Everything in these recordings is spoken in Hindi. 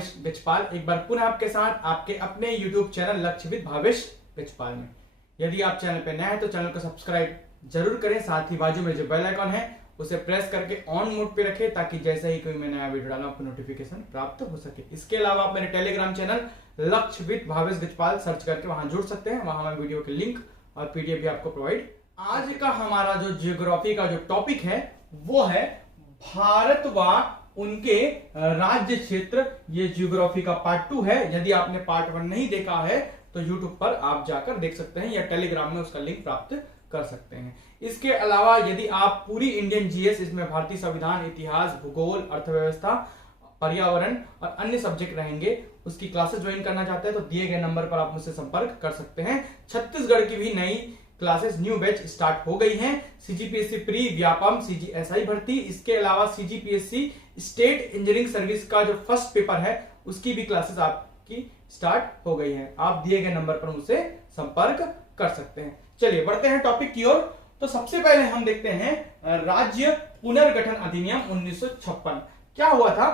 भावेश बिचपाल एक बार पुनः आपके साथ आपके अपने YouTube चैनल लक्ष्यविद भावेश बिचपाल में। यदि आप चैनल पे नए हैं तो चैनल को सब्सक्राइब जरूर करें, साथ ही बाजू में जो बेल आइकॉन है उसे प्रेस करके ऑन मोड पे रखें ताकि जैसे ही कोई मैं नया वीडियो डालूं आपको नोटिफिकेशन प्राप्त हो सके। इसके अलावा आप मेरे टेलीग्राम चैनल लक्ष्यविद भावेश बिचपाल सर्च करके वहां जुड़ सकते हैं, वहां मैं वीडियो के लिंक और पीडीएफ भी आपको प्रोवाइड। आज का हमारा जो जियोग्राफी का जो टॉपिक है वो है भारत व उनके राज्य क्षेत्र। ये जियोग्राफी का पार्ट 2 है। यदि आपने पार्ट 1 नहीं देखा है तो यूट्यूब पर आप जाकर देख सकते हैं या टेलीग्राम में उसका लिंक प्राप्त कर सकते हैं। इसके अलावा यदि आप पूरी इंडियन जीएस, इसमें भारतीय संविधान, इतिहास, भूगोल, अर्थव्यवस्था, पर्यावरण और अन्य सब्जेक्ट रहेंगे, उसकी क्लासेस ज्वाइन करना चाहते हैं तो दिए गए नंबर पर आप मुझसे संपर्क कर सकते हैं। छत्तीसगढ़ की भी नई क्लासेस न्यू बैच स्टार्ट हो गई हैं। सीजीपीएससी प्री, व्यापम, सीजीएसआई भर्ती, इसके अलावा सीजीपीएससी स्टेट इंजीनियरिंग सर्विस का जो फर्स्ट पेपर है उसकी भी क्लासेस आपकी स्टार्ट हो गई है। आप दिए गए नंबर पर मुझसे संपर्क कर सकते हैं। चलिए बढ़ते हैं टॉपिक की ओर। तो सबसे पहले हम देखते हैं राज्य पुनर्गठन अधिनियम 1956। क्या हुआ था?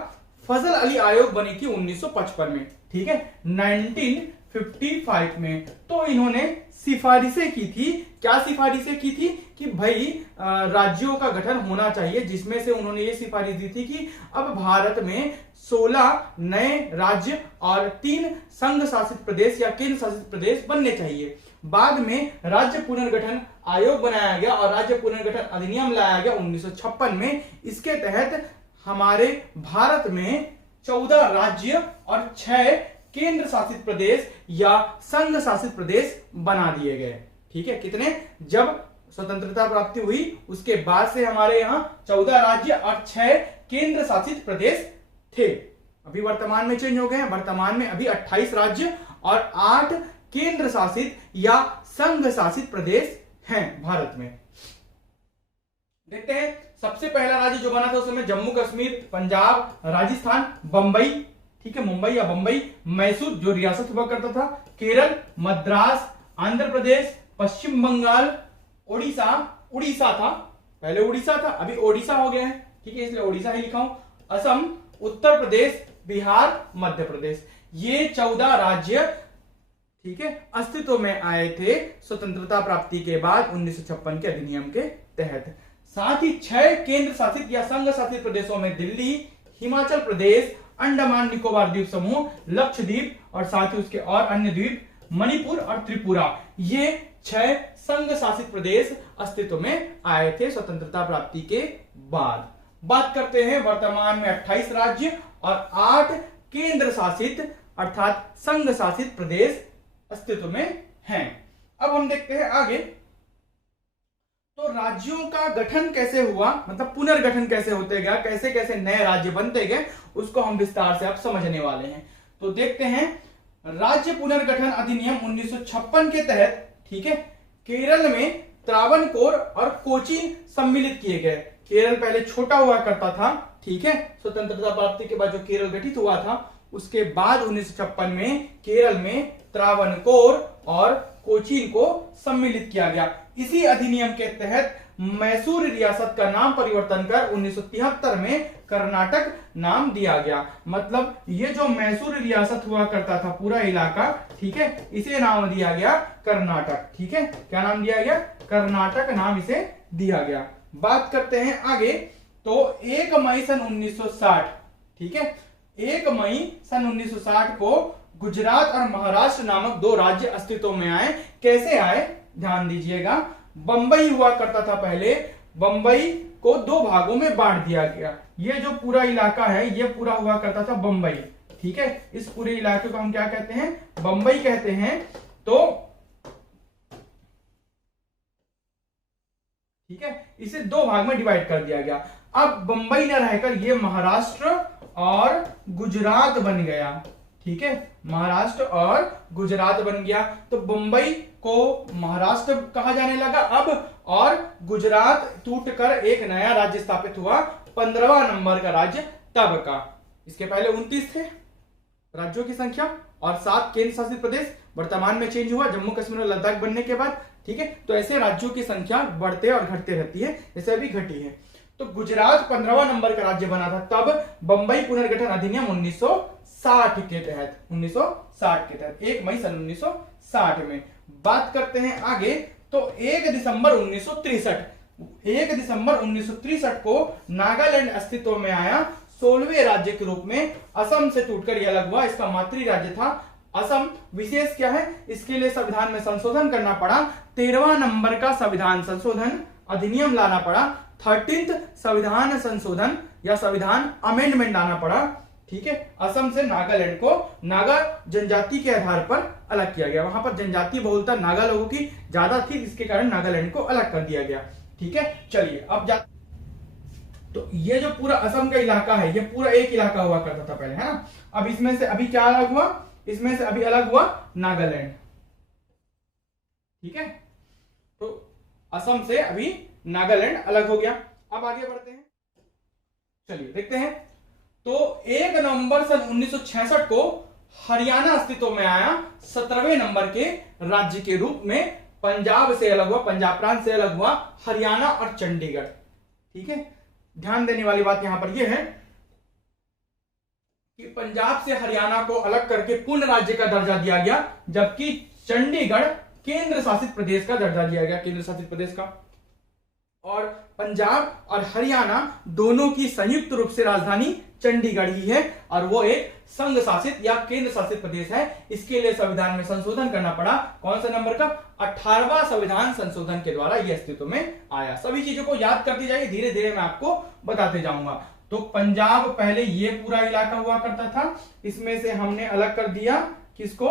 फजल अली आयोग बनी थी 1955 में, ठीक है, 1955 में। तो इन्होंने सिफारिशें की थी। क्या सिफारिशें की थी? कि भाई राज्यों का गठन होना चाहिए, जिसमें से उन्होंने ये सिफारिश दी थी कि अब भारत में 16 नए राज्य और 3 संघ शासित प्रदेश या केंद्र शासित प्रदेश बनने चाहिए। बाद में राज्य पुनर्गठन आयोग बनाया गया और राज्य पुनर्गठन अधिनियम लाया गया 1956 में। इसके तहत हमारे भारत में 14 राज्य और 6 केंद्र शासित प्रदेश या संघ शासित प्रदेश बना दिए गए। ठीक है, कितने? जब स्वतंत्रता प्राप्ति हुई उसके बाद से हमारे यहाँ 14 राज्य और 6 केंद्र शासित प्रदेश थे। अभी वर्तमान में चेंज हो गए हैं। वर्तमान में अभी 28 राज्य और 8 केंद्र शासित या संघ शासित प्रदेश हैं भारत में। देखते हैं सबसे पहला राज्य जो बना था उस समय जम्मू कश्मीर, पंजाब, राजस्थान, बंबई, ठीक है, मुंबई या बंबई, मैसूर जो रियासत हुआ करता था, केरल, मद्रास, आंध्र प्रदेश, पश्चिम बंगाल, उड़ीसा था, पहले उड़ीसा था, अभी ओडिशा हो गया है, ठीक है, इसलिए ओडिशा ही लिखा हूं, असम, उत्तर प्रदेश, बिहार, मध्य प्रदेश। ये 14 राज्य, ठीक है, अस्तित्व में आए थे स्वतंत्रता प्राप्ति के बाद 1956 के अधिनियम के तहत। साथ ही 6 केंद्र शासित या संघ शासित प्रदेशों में दिल्ली, हिमाचल प्रदेश, अंडमान निकोबार द्वीप समूह, लक्षद्वीप और साथ ही उसके और अन्य द्वीप, मणिपुर और त्रिपुरा, ये 6 संघ शासित प्रदेश अस्तित्व में आए थे स्वतंत्रता प्राप्ति के बाद। बात करते हैं वर्तमान में 28 राज्य और 8 केंद्र शासित अर्थात संघ शासित प्रदेश अस्तित्व में हैं। अब हम देखते हैं आगे। तो राज्यों का गठन कैसे हुआ, मतलब पुनर्गठन कैसे होते गया, कैसे कैसे नए राज्य बनते गए, उसको हम विस्तार से अब समझने वाले हैं। तो देखते हैं राज्य पुनर्गठन अधिनियम 1956 के तहत, ठीक है, केरल में त्रावणकोर और कोचीन सम्मिलित किए गए। केरल पहले छोटा हुआ करता था, ठीक है, स्वतंत्रता प्राप्ति के बाद जो केरल गठित हुआ था उसके बाद 1956 में केरल में त्रावणकोर और कोचीन को सम्मिलित किया गया। इसी अधिनियम के तहत मैसूर रियासत का नाम परिवर्तन कर 1973 में कर्नाटक नाम दिया गया। मतलब ये जो मैसूर रियासत हुआ करता था पूरा इलाका, ठीक है, इसे नाम दिया गया कर्नाटक। ठीक है, क्या नाम दिया गया? कर्नाटक नाम इसे दिया गया। बात करते हैं आगे। तो 1 मई सन 1960, ठीक है, 1 मई सन 1960 को गुजरात और महाराष्ट्र नामक 2 राज्य अस्तित्व में आए। कैसे आए ध्यान दीजिएगा। बंबई हुआ करता था पहले, बंबई को 2 भागों में बांट दिया गया। ये जो पूरा इलाका है ये पूरा हुआ करता था बंबई, ठीक है, इस पूरे इलाके को हम क्या कहते हैं? बंबई कहते हैं। तो ठीक है, इसे 2 भाग में डिवाइड कर दिया गया। अब बंबई न रहकर ये महाराष्ट्र और गुजरात बन गया, ठीक है, महाराष्ट्र और गुजरात बन गया। तो बंबई को महाराष्ट्र कहा जाने लगा अब, और गुजरात टूटकर एक नया राज्य स्थापित हुआ, 15वां नंबर का राज्य तब का। इसके पहले 29 थे राज्यों की संख्या और 7 केंद्र शासित प्रदेश। वर्तमान में चेंज हुआ जम्मू कश्मीर और लद्दाख बनने के बाद, ठीक है। तो ऐसे राज्यों की संख्या बढ़ते और घटते रहती है, जैसे अभी घटी है। तो गुजरात 15वां नंबर का राज्य बना था तब बंबई पुनर्गठन अधिनियम 1960 1960 के तहत, 1960 के तहत 1 मई सन 1960 में। बात करते हैं आगे, तो 1 दिसंबर 1963 को नागालैंड अस्तित्व में आया। 16वें राज्य के रूप में असम से टूटकर यह अलग हुआ। इसका मातृ राज्य था असम। विशेष क्या है, इसके लिए संविधान में संशोधन करना पड़ा। 13वां नंबर का संविधान संशोधन अधिनियम लाना पड़ा। 13th संविधान संशोधन या संविधान अमेंडमेंट लाना पड़ा। ठीक है, असम से नागालैंड को नागा जनजाति के आधार पर अलग किया गया। वहां पर जनजाति बहुलता नागा लोगों की ज्यादा थी, जिसके कारण नागालैंड को अलग कर दिया गया। ठीक है, चलिए अब तो ये जो पूरा असम का इलाका है, ये पूरा एक इलाका हुआ करता था पहले, है ना। अब इसमें से अभी क्या अलग हुआ, इसमें से अभी अलग हुआ नागालैंड। ठीक है, तो असम से अभी नागालैंड अलग हो गया। अब आगे बढ़ते हैं, चलिए देखते हैं। तो 1 नवंबर सन 1966 को हरियाणा अस्तित्व में आया। 17वें नंबर के राज्य के रूप में पंजाब से अलग हुआ, पंजाब प्रांत से अलग हुआ हरियाणा और चंडीगढ़। ठीक है, ध्यान देने वाली बात यहां पर यह है कि पंजाब से हरियाणा को अलग करके पूर्ण राज्य का दर्जा दिया गया, जबकि चंडीगढ़ केंद्र शासित प्रदेश का दर्जा दिया गया, केंद्र शासित प्रदेश का। और पंजाब और हरियाणा दोनों की संयुक्त रूप से राजधानी चंडीगढ़ ही है, और वो एक संघ शासित या केंद्र शासित प्रदेश है। इसके लिए संविधान में संशोधन करना पड़ा। कौन सा नंबर का, 18वां संविधान संशोधन के द्वारा यह अस्तित्व में आया। सभी चीजों को याद करते जाइए, धीरे धीरे मैं आपको बताते जाऊंगा। तो पंजाब पहले ये पूरा इलाका हुआ करता था, इसमें से हमने अलग कर दिया किसको,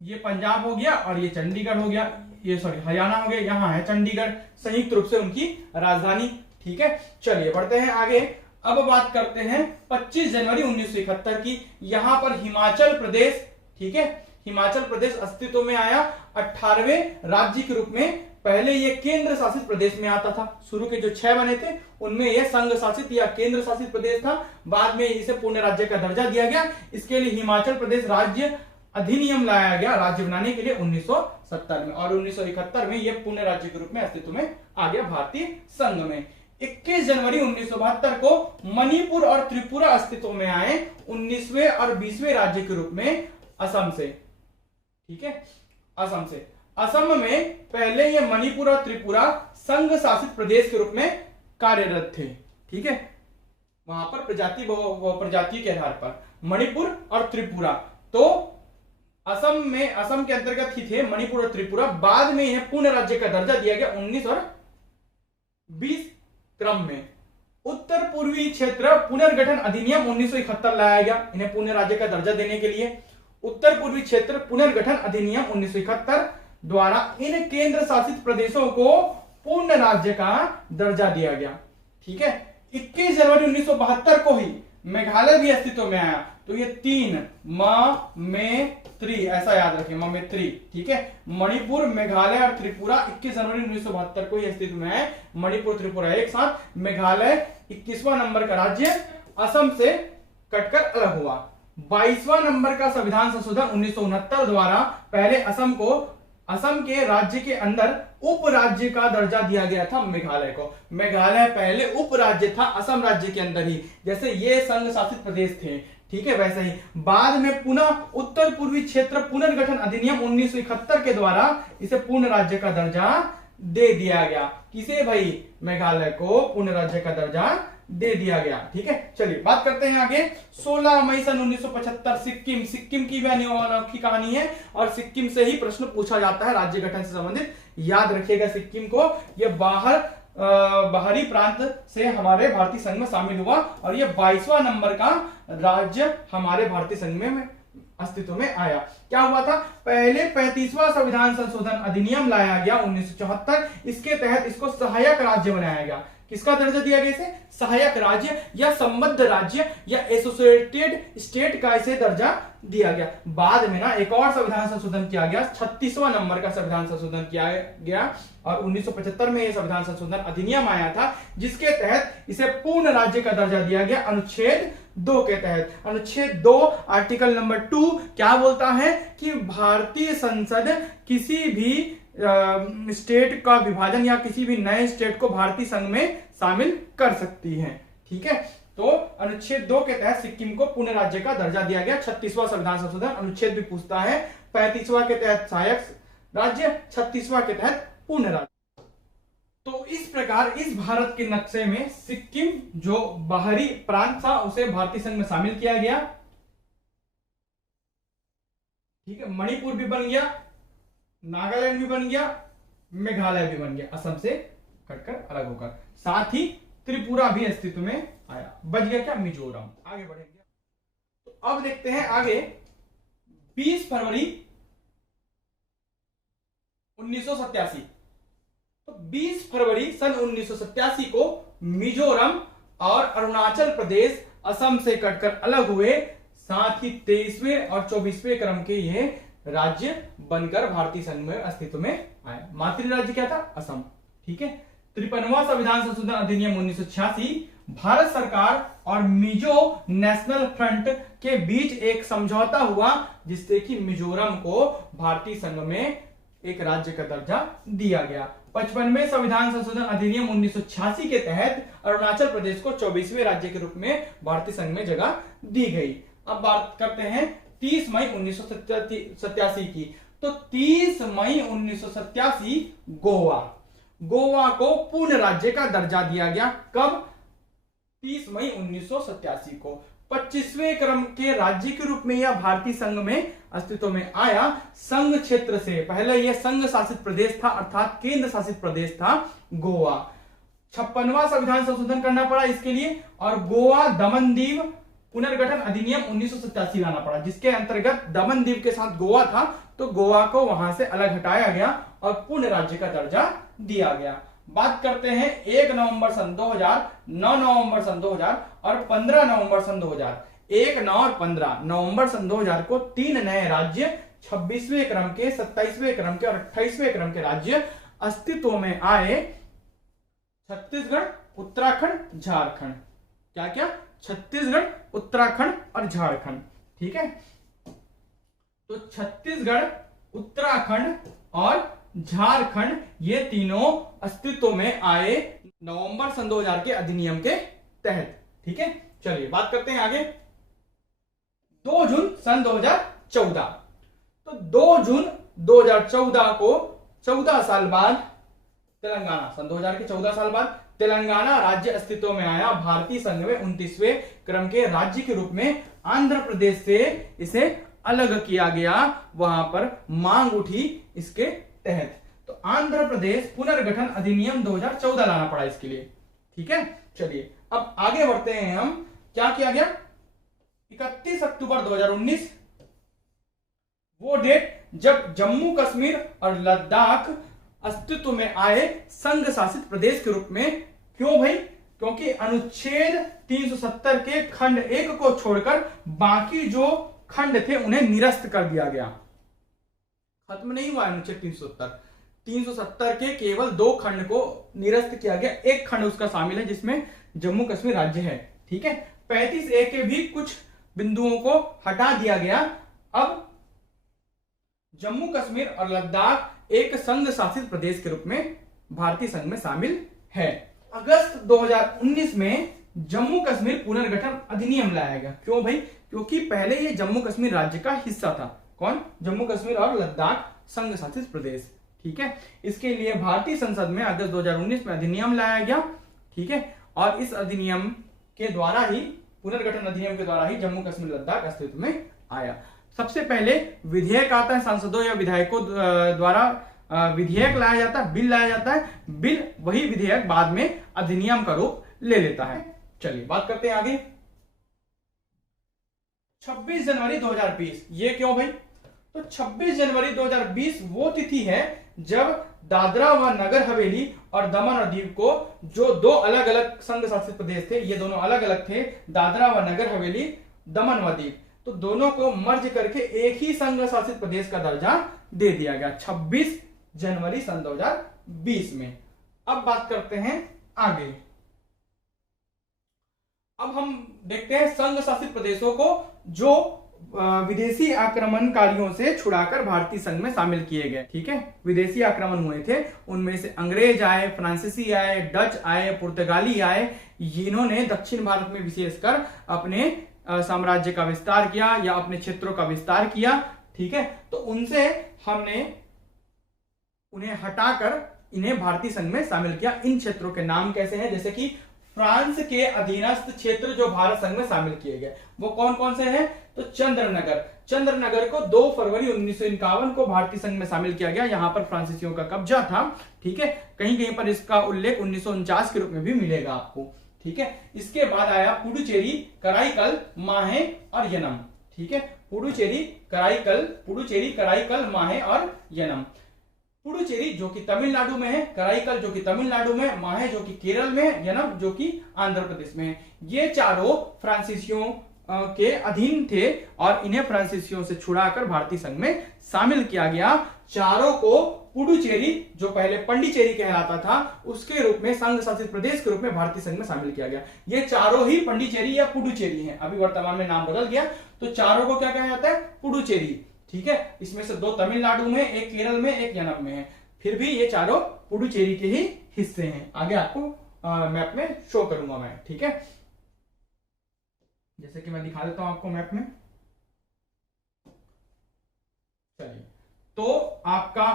ये पंजाब हो गया और ये चंडीगढ़ हो गया, ये सॉरी हरियाणा हो गया, यहां है चंडीगढ़, संयुक्त रूप से उनकी राजधानी। ठीक है, चलिए बढ़ते हैं आगे। अब बात करते हैं 25 जनवरी 1971 की। यहां पर हिमाचल प्रदेश, ठीक है, हिमाचल प्रदेश अस्तित्व में आया 18वें राज्य के रूप में। पहले ये केंद्र शासित प्रदेश में आता था। शुरू के जो 6 बने थे उनमें यह संघ शासित या केंद्र शासित प्रदेश था। बाद में इसे पूर्ण राज्य का दर्जा दिया गया। इसके लिए हिमाचल प्रदेश राज्य अधिनियम लाया गया राज्य बनाने के लिए 1970 में, और 1971 में यह पूर्ण राज्य के रूप में अस्तित्व में आ गया भारतीय संघ में। 21 जनवरी 1972 को मणिपुर और त्रिपुरा अस्तित्व में आए 19वें और 20वें राज्य के रूप में असम से। ठीक है, असम से। असम में पहले ये मणिपुर और त्रिपुरा संघ शासित प्रदेश के रूप में कार्यरत थे। ठीक है, वहां पर प्रजाति के आधार पर मणिपुर और त्रिपुरा। तो असम के अंतर्गत ही थे मणिपुर और त्रिपुरा। बाद में यह पूर्ण राज्य का दर्जा दिया गया 19 और 20 क्रम में। उत्तर पूर्वी क्षेत्र पुनर्गठन अधिनियम 1971 लाया गया इन्हें पूर्ण राज्य का दर्जा देने के लिए। उत्तर पूर्वी क्षेत्र पुनर्गठन अधिनियम 1971 द्वारा इन केंद्र शासित प्रदेशों को पूर्ण राज्य का दर्जा दिया गया। ठीक है, 21 जनवरी 1972 को ही मेघालय भी अस्तित्व में आया। तो ये 3 में 3 ऐसा याद रखें, में 3। ठीक है, मणिपुर, मेघालय और त्रिपुरा 21 जनवरी 1972 को ही अस्तित्व में आए। मणिपुर त्रिपुरा एक साथ। मेघालय 21वां नंबर का राज्य असम से कटकर अलग हुआ। 22वां नंबर का संविधान संशोधन 1969 द्वारा पहले असम के राज्य के अंदर उप राज्य का दर्जा दिया गया था मेघालय को। मेघालय पहले उप राज्य था असम राज्य के अंदर ही, जैसे ये संघ शासित प्रदेश थे। ठीक है, वैसे ही बाद में पुनः उत्तर पूर्वी क्षेत्र पुनर्गठन अधिनियम 1971 के द्वारा इसे पूर्ण राज्य का दर्जा दे दिया गया। किसे भाई, मेघालय को पूर्ण राज्य का दर्जा दे दिया गया। ठीक है, चलिए बात करते हैं आगे। 16 मई सन 1975 सिक्किम की भी अनोखी कहानी है, और सिक्किम से ही प्रश्न पूछा जाता है राज्य गठन से संबंधित। याद रखिएगा सिक्किम को, यह बाहरी प्रांत से हमारे भारतीय संघ में शामिल हुआ, और यह 22वां नंबर का राज्य हमारे भारतीय संघ में अस्तित्व में आया। क्या हुआ था, पहले 35वां संविधान संशोधन अधिनियम लाया गया 1974। इसके तहत इसको सहायक राज्य बनाया गया। किसका दर्जा दिया गया इसे, सहायक राज्य या संबद्ध राज्य या एसोसिएटेड स्टेट का इसे दर्जा दिया गया। बाद में ना एक और संविधान संशोधन किया गया, 36वां नंबर का संविधान संशोधन किया गया, और 1975 में यह संविधान संशोधन अधिनियम आया था, जिसके तहत इसे पूर्ण राज्य का दर्जा दिया गया अनुच्छेद 2 के तहत। अनुच्छेद 2 आर्टिकल नंबर 2 क्या बोलता है कि भारतीय संसद किसी भी स्टेट का विभाजन या किसी भी नए स्टेट को भारतीय संघ में शामिल कर सकती है। ठीक है, तो अनुच्छेद 2 के तहत सिक्किम को पूर्ण राज्य का दर्जा दिया गया। 36वां संविधान संशोधन अनुच्छेद भी पूछता है। 35वां के तहत सहायक राज्य, 36वां के तहत पूर्ण राज्य। तो इस प्रकार इस भारत के नक्शे में सिक्किम जो बाहरी प्रांत था उसे भारतीय संघ में शामिल किया गया। ठीक है, मणिपुर भी बन गया, नागालैंड भी बन गया, मेघालय भी बन गया, असम से कटकर अलग होकर। साथ ही त्रिपुरा भी अस्तित्व में आया। बच गया क्या? मिजोरम। आगे बढ़ेंगे तो अब देखते हैं आगे। 20 फरवरी 1987, तो 20 फरवरी सन 1987 को मिजोरम और अरुणाचल प्रदेश असम से कटकर अलग हुए। साथ ही 23वें और 24वें क्रम के ये राज्य बनकर भारतीय संघ में अस्तित्व में आए। मातृ राज्य क्या था? असम। ठीक है। 53वां संविधान संशोधन अधिनियम 1986 भारत सरकार और मिजो नेशनल फ्रंट के बीच एक समझौता हुआ जिससे कि मिजोरम को भारतीय संघ में एक राज्य का दर्जा दिया गया। 55वें संविधान संशोधन अधिनियम 1986 के तहत अरुणाचल प्रदेश को 24वें राज्य के रूप में भारतीय संघ में जगह दी गई। अब बात करते हैं 30 मई 1987 की। तो 30 मई 1987 गोवा को पूर्ण राज्य का दर्जा दिया गया। कब? 30 मई 1987 को। 25वें क्रम के राज्य के रूप में यह भारतीय संघ में अस्तित्व में आया। संघ क्षेत्र से पहले यह संघ शासित प्रदेश था, अर्थात केंद्र शासित प्रदेश था गोवा। 56वां संविधान संशोधन करना पड़ा इसके लिए और गोवा दमन दीव पुनर्गठन अधिनियम 1987 लाना पड़ा, जिसके अंतर्गत दमन दीव के साथ गोवा था तो गोवा को वहां से अलग हटाया गया और पूर्ण राज्य का दर्जा दिया गया। बात करते हैं 1 नवंबर सन 2000, 9 नवंबर सन 2000 और 15 नवंबर सन 2000। 1, 9 और 15 नवंबर सन 2000 को 3 नए राज्य 26वें क्रम के, 27वें क्रम के और 28वें क्रम के राज्य अस्तित्व में आए। छत्तीसगढ़, उत्तराखंड, झारखंड। क्या क्या? छत्तीसगढ़, उत्तराखंड और झारखंड। ठीक है। तो छत्तीसगढ़, उत्तराखंड और झारखंड ये तीनों अस्तित्व में आए नवंबर सन 2000 के अधिनियम के तहत। ठीक है। चलिए बात करते हैं आगे। 2 जून सन 2014, तो 2 जून 2014 को 14 साल बाद तेलंगाना, सन 2000 के 14 साल बाद तेलंगाना राज्य अस्तित्व में आया। भारतीय संघ में 29वें क्रम के राज्य के रूप में आंध्र प्रदेश से इसे अलग किया गया। वहां पर मांग उठी इसके तहत, तो आंध्र प्रदेश पुनर्गठन अधिनियम 2014 लाना पड़ा इसके लिए। ठीक है। चलिए अब आगे बढ़ते हैं हम। क्या किया गया? 31 अक्टूबर 2019 वो डेट जब जम्मू कश्मीर और लद्दाख अस्तित्व में आए संघ शासित प्रदेश के रूप में। क्यों भाई? क्योंकि अनुच्छेद 370 के खंड 1 को छोड़कर बाकी जो खंड थे उन्हें निरस्त कर दिया गया। खत्म नहीं हुआ अनुच्छेद 370 के केवल 2 खंड को निरस्त किया गया। एक खंड उसका शामिल है जिसमें जम्मू कश्मीर राज्य है। ठीक है। 35A के भी कुछ बिंदुओं को हटा दिया गया। अब जम्मू कश्मीर और लद्दाख एक संघ शासित प्रदेश के रूप में भारतीय संघ में शामिल है। अगस्त 2019 में जम्मू कश्मीर पुनर्गठन अधिनियम लाया गया। क्यों भाई? क्योंकि पहले ये जम्मू कश्मीर राज्य का हिस्सा था। कौन? जम्मू कश्मीर और लद्दाख संघ शासित प्रदेश। ठीक है। इसके लिए भारतीय संसद में अगस्त 2019 में अधिनियम लाया गया। ठीक है। और इस अधिनियम के द्वारा ही, पुनर्गठन अधिनियम के द्वारा ही जम्मू कश्मीर लद्दाख अस्तित्व में आया। सबसे पहले विधेयक आता है, सांसदों या विधायकों द्वारा विधेयक लाया जाता है, बिल लाया जाता है। बिल वही विधेयक बाद में अधिनियम का रूप ले लेता है। चलिए बात करते हैं आगे। 26 जनवरी 2020 ये क्यों भाई? तो 26 जनवरी 2020 वो तिथि है जब दादरा व नगर हवेली और दमन और दीव को, जो 2 अलग अलग संघ शासित प्रदेश थे, ये दोनों अलग अलग थे, दादरा व नगर हवेली, दमन व दीव, तो दोनों को मर्ज करके एक ही संघ शासित प्रदेश का दर्जा दे दिया गया 26 जनवरी सन 2020 में। अब बात करते हैं आगे। अब हम देखते हैं संघ शासित प्रदेशों को जो विदेशी आक्रमणकारियों से छुड़ाकर भारतीय संघ में शामिल किए गए। ठीक है, विदेशी आक्रमण हुए थे, उनमें से अंग्रेज आए, फ्रांसीसी आए, डच आए, पुर्तगाली आए, जिन्होंने दक्षिण भारत में विशेषकर अपने साम्राज्य का विस्तार किया या अपने क्षेत्रों का विस्तार किया। ठीक है, तो उनसे हमने उन्हें हटाकर इन्हें भारतीय संघ में शामिल किया। इन क्षेत्रों के नाम कैसे हैं, जैसे कि फ्रांस के अधीनस्थ क्षेत्र जो भारत संघ में शामिल किए गए वो कौन कौन से हैं, तो चंद्रनगर को 2 फरवरी 1951 को भारतीय संघ में शामिल किया गया। यहां पर फ्रांसीसियों का कब्जा था। ठीक है, कहीं कहीं पर इसका उल्लेख 1949 के रूप में भी मिलेगा आपको। ठीक है, इसके बाद आया पुडुचेरी, कराईकल, माहे और यनम। ठीक है, पुडुचेरी, कराईकल, माहे और यनम। पुडुचेरी जो कि तमिलनाडु में है, कराईकल जो कि तमिलनाडु में, माहे जो कि केरल में, यनम जो कि आंध्र प्रदेश में है। ये चारों फ्रांसीसियों के अधीन थे और इन्हें फ्रांसीसियों से छुड़ाकर भारतीय संघ में शामिल किया गया। चारों को पुडुचेरी जो पहले पंडिचेरी कहलाता था उसके रूप में, संघ शासित प्रदेश के रूप में भारतीय संघ में शामिल किया गया। ये चारों ही पंडिचेरी या पुडुचेरी हैं, अभी वर्तमान में नाम बदल गया, तो चारों को क्या कहा जाता है, पुडुचेरी। ठीक है, इसमें से 2 तमिलनाडु में, एक केरल में, एक यनम में है, फिर भी ये चारों पुडुचेरी के ही हिस्से हैं। आगे आपको मैप में शो करूंगा मैं। ठीक है, जैसे कि मैं दिखा देता हूं आपको मैप में। चलिए, तो आपका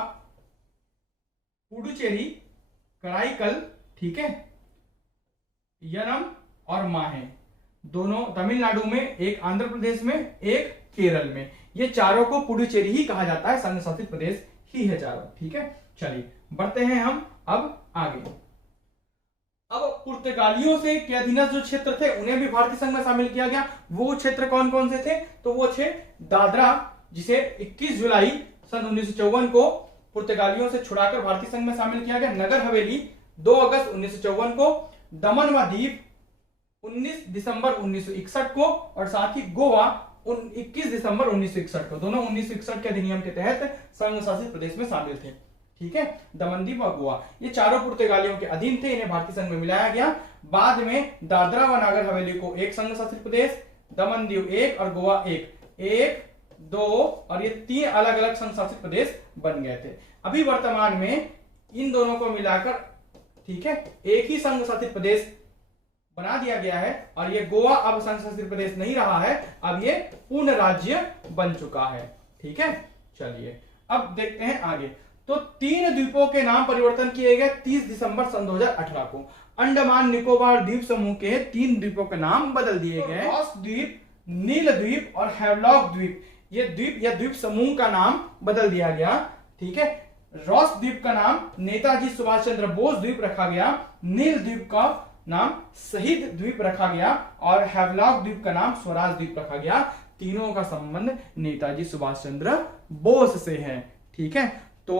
पुडुचेरी, कराईकल, ठीक है, यनम और माहे, दोनों तमिलनाडु में, एक आंध्र प्रदेश में, एक केरल में, ये चारों को पुडुचेरी ही कहा जाता है, संघ शासित प्रदेश ही है चारों। ठीक है, चलिए बढ़ते हैं हम अब आगे। अब पुर्तगालियों से के अधीनस्थ जो क्षेत्र थे उन्हें भी भारतीय संघ में शामिल किया गया। वो क्षेत्र कौन कौन से थे, तो वो थे दादरा, जिसे 21 जुलाई सन 1954 को पुर्तगालियों से छुड़ाकर भारतीय संघ में शामिल किया गया। नगर हवेली 2 अगस्त 1954 को, दमन व दीव 19 दिसंबर 1961 को, और साथ ही गोवा 21 दिसंबर 1961 को। दोनों 1961 के अधिनियम के तहत संघ शासित प्रदेश में शामिल थे। ठीक है, दमनदीव और गोवा ये चारों पुर्तगालियों के अधीन थे, इन्हें भारतीय संघ में मिलाया गया। बाद में दादरा व नागर हवेली को एक संघ शासित प्रदेश, दमनदीव 1 और गोवा 1, 2 और ये 3 अलग अलग संघ शासित प्रदेश बन गए थे। अभी वर्तमान में इन दोनों को मिलाकर, ठीक है, एक ही संघ शासित प्रदेश बना दिया गया है और ये गोवा अब संघ शासित प्रदेश नहीं रहा है, अब ये पूर्ण राज्य बन चुका है। ठीक है, चलिए अब देखते हैं आगे। तो 3 द्वीपों के नाम परिवर्तन किए गए 30 दिसंबर सन 2018 को। अंडमान निकोबार द्वीप समूह के 3 द्वीपों के नाम बदल दिए गए। रॉस द्वीप, नील द्वीप और हैवलॉक द्वीप, ये द्वीप या द्वीप समूह का नाम बदल दिया गया। ठीक है, रॉस द्वीप का नाम नेताजी सुभाष चंद्र बोस द्वीप रखा गया, नील द्वीप का नाम शहीद द्वीप रखा गया और हैवलॉक द्वीप का नाम स्वराज द्वीप रखा गया। तीनों का संबंध नेताजी सुभाष चंद्र बोस से है। ठीक है, तो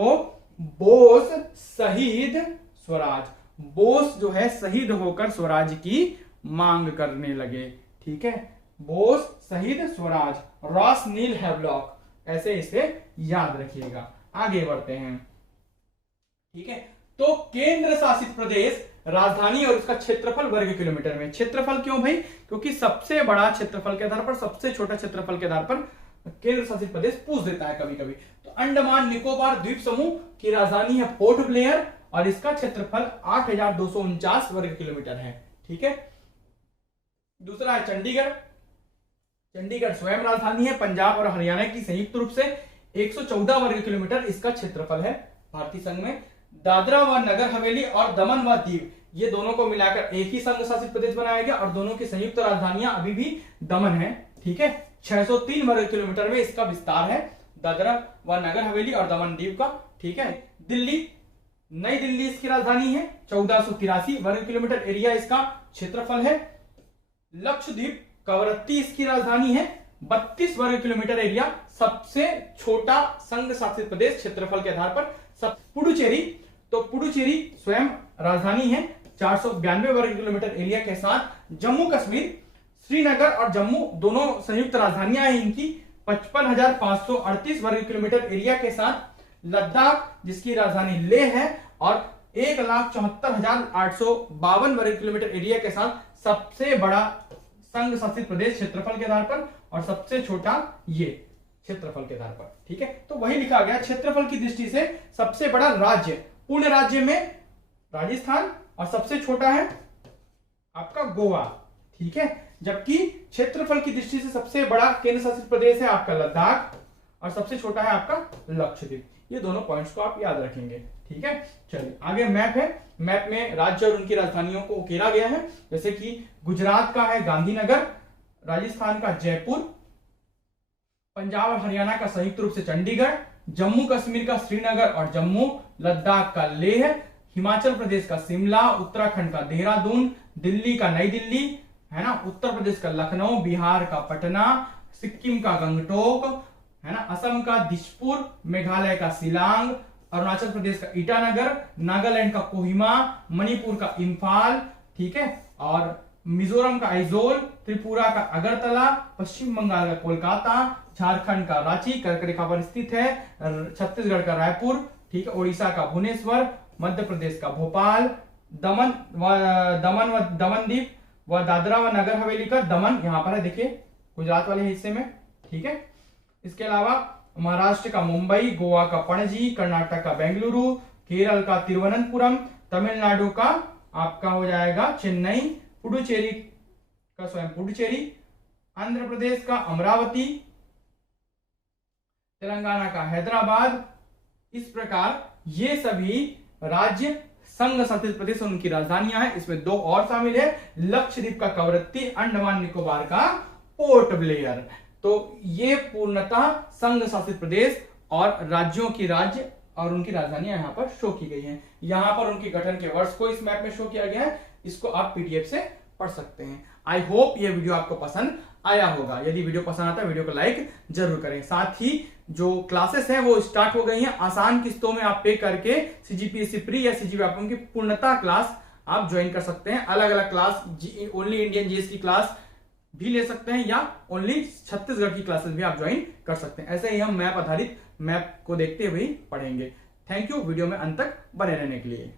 बोस, शहीद, स्वराज। बोस जो है शहीद होकर स्वराज की मांग करने लगे। ठीक है, बोस, शहीद, स्वराज, रॉस, नील, हैवलॉक, ऐसे इसे याद रखिएगा। आगे बढ़ते हैं। ठीक है, तो केंद्र शासित प्रदेश, राजधानी और उसका क्षेत्रफल वर्ग किलोमीटर में। क्षेत्रफल क्यों भाई, क्योंकि सबसे बड़ा क्षेत्रफल के आधार पर, सबसे छोटा क्षेत्रफल के आधार पर केंद्र शासित प्रदेश पूछ देता है कभी कभी। तो अंडमान निकोबार द्वीप समूह की राजधानी है पोर्ट ब्लेयर और इसका क्षेत्रफल 8249 वर्ग किलोमीटर है। ठीक है, दूसरा है चंडीगढ़। चंडीगढ़ स्वयं राजधानी है, पंजाब और हरियाणा की संयुक्त रूप से 114 वर्ग किलोमीटर इसका क्षेत्रफल है भारतीय संघ में। दादरा व नगर हवेली और दमन व दीव, ये दोनों को मिलाकर एक ही संघ शासित प्रदेश बनाया गया और दोनों की संयुक्त राजधानियां अभी भी दमन है। ठीक है, 603 वर्ग किलोमीटर में इसका विस्तार है, दादरा व नगर हवेली और दमन दीव का। ठीक है, दिल्ली, नई दिल्ली इसकी राजधानी है, 1483 वर्ग किलोमीटर एरिया इसका क्षेत्रफल है। लक्षद्वीप, कवरत्ती इसकी राजधानी है, 32 वर्ग किलोमीटर एरिया, सबसे छोटा संघ शासित प्रदेश क्षेत्रफल के आधार पर। पुडुचेरी, तो पुडुचेरी स्वयं राजधानी है, 492 वर्ग किलोमीटर एरिया के साथ। जम्मू कश्मीर, श्रीनगर और जम्मू दोनों संयुक्त राजधानियां हैं इनकी, 55,538 वर्ग किलोमीटर एरिया के साथ। लद्दाख जिसकी राजधानी लेह है और 1,74,852 वर्ग किलोमीटर एरिया के साथ सबसे बड़ा संघ शासित प्रदेश क्षेत्रफल के आधार पर। और सबसे छोटा ये क्षेत्रफल के आधार पर। ठीक है, तो वही लिखा गया क्षेत्रफल की दृष्टि से सबसे बड़ा राज्य पूर्ण राज्य में राजस्थान और सबसे छोटा है आपका गोवा। ठीक है, जबकि क्षेत्रफल की दृष्टि से सबसे बड़ा केंद्र शासित प्रदेश है आपका लद्दाख और सबसे छोटा है आपका लक्षद्वीप। ये दोनों पॉइंट्स को आप याद रखेंगे। ठीक है, चलिए आगे मैप है। मैप में राज्य और उनकी राजधानियों को उकेरा गया है, जैसे कि गुजरात का है गांधीनगर, राजस्थान का जयपुर, पंजाब और हरियाणा का संयुक्त रूप से चंडीगढ़, जम्मू कश्मीर का श्रीनगर और जम्मू, लद्दाख का लेह, हिमाचल प्रदेश का शिमला, उत्तराखंड का देहरादून, दिल्ली का नई दिल्ली है ना, उत्तर प्रदेश का लखनऊ, बिहार का पटना, सिक्किम का गंगटोक है ना, असम का दिसपुर, मेघालय का शिलांग, अरुणाचल प्रदेश का ईटानगर, नागालैंड का कोहिमा, मणिपुर का इंफाल। ठीक है, और मिजोरम का आइजोल, त्रिपुरा का अगरतला, पश्चिम बंगाल का कोलकाता, झारखंड का रांची कर्क रेखा पर स्थित है, छत्तीसगढ़ का रायपुर, ठीक है, उड़ीसा का भुवनेश्वर, मध्य प्रदेश का भोपाल, दमनदीप व दादरा व नगर हवेली का दमन यहाँ पर है, देखिए गुजरात वाले हिस्से में। ठीक है, इसके अलावा महाराष्ट्र का मुंबई, गोवा का पणजी, कर्नाटक का बेंगलुरु, केरल का तिरुवनंतपुरम, तमिलनाडु का आपका हो जाएगा चेन्नई, पुडुचेरी का स्वयं पुडुचेरी, आंध्र प्रदेश का अमरावती, तेलंगाना का हैदराबाद। इस प्रकार ये सभी राज्य संघ शासित प्रदेश और उनकी राजधानियां हैं। इसमें दो और शामिल है, लक्षद्वीप का कवरत्ती, अंडमान निकोबार का पोर्ट ब्लेयर। तो ये पूर्णतः संघ शासित प्रदेश और राज्यों की राज्य और उनकी राजधानियां यहां पर शो की गई हैं। यहां पर उनके गठन के वर्ष को इस मैप में शो किया गया है। इसको आप पीडीएफ से पढ़ सकते हैं। आई होप ये वीडियो आपको पसंद आया होगा। यदि वीडियो पसंद आता है वीडियो को लाइक जरूर करें। साथ ही जो क्लासेस हैं वो स्टार्ट हो गई हैं, आसान किस्तों में आप पे करके सीजीपीएससी प्री या सीजी व्यापम की पूर्णतः क्लास आप ज्वाइन कर सकते हैं। अलग अलग क्लास, ओनली इंडियन जीएस की क्लास भी ले सकते हैं या ओनली छत्तीसगढ़ की क्लासेस भी आप ज्वाइन कर सकते हैं। ऐसे ही हम मैप आधारित मैप को देखते हुए पढ़ेंगे। थैंक यू वीडियो में अंत तक बने रहने के लिए।